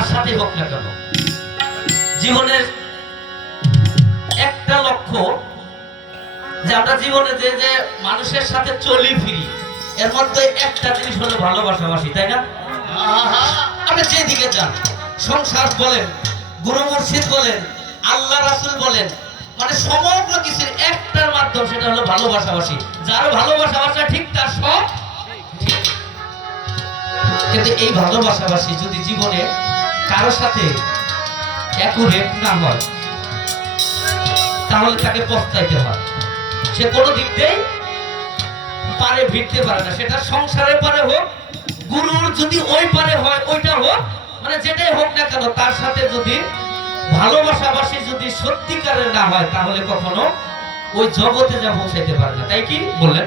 যার সাথে হোক না কেন জীবনের একটা লক্ষ্য যে আমরা জীবনে যে যে মানুষের সাথে চলি ফিরি এর মধ্যে একটা জিনিস হলো ভালোবাসাবাসি তাই না? আপনি যেদিকে যান সংসার বলেন গুরু মুর্শিদ বলেন আল্লাহ রাসুল বলেন মানে সমগ্র কিছুর একটার মাধ্যম সেটা হলো ভালোবাসাবাসি। যার ভালোবাসাবাসা ঠিক তার সব কিন্তু এই ভালোবাসাবাসি যদি জীবনে কারোর সাথে অ্যাকুরেট না হয়, তাহলে তাকে পস্তাইতে হয়। সে কোনো দিক দিয়েই পারে, ভিড়তে পারে না। সেটা সংসারের পারে হোক, গুরুর যদি ওই পারে হয়, ওইটা হোক মানে যেটাই হোক না কেন, তার সাথে যদি ভালোবাসাবাসী যদি সত্যিকারের না হয়, তাহলে কখনো ওই জগতে যা পৌঁছাইতে পারে না। তাই কি বললেন?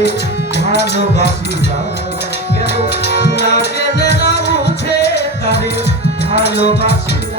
তারে ভালোবাসিলাম কেন জেনে না বুঝে তারে ভালোবাসিলাম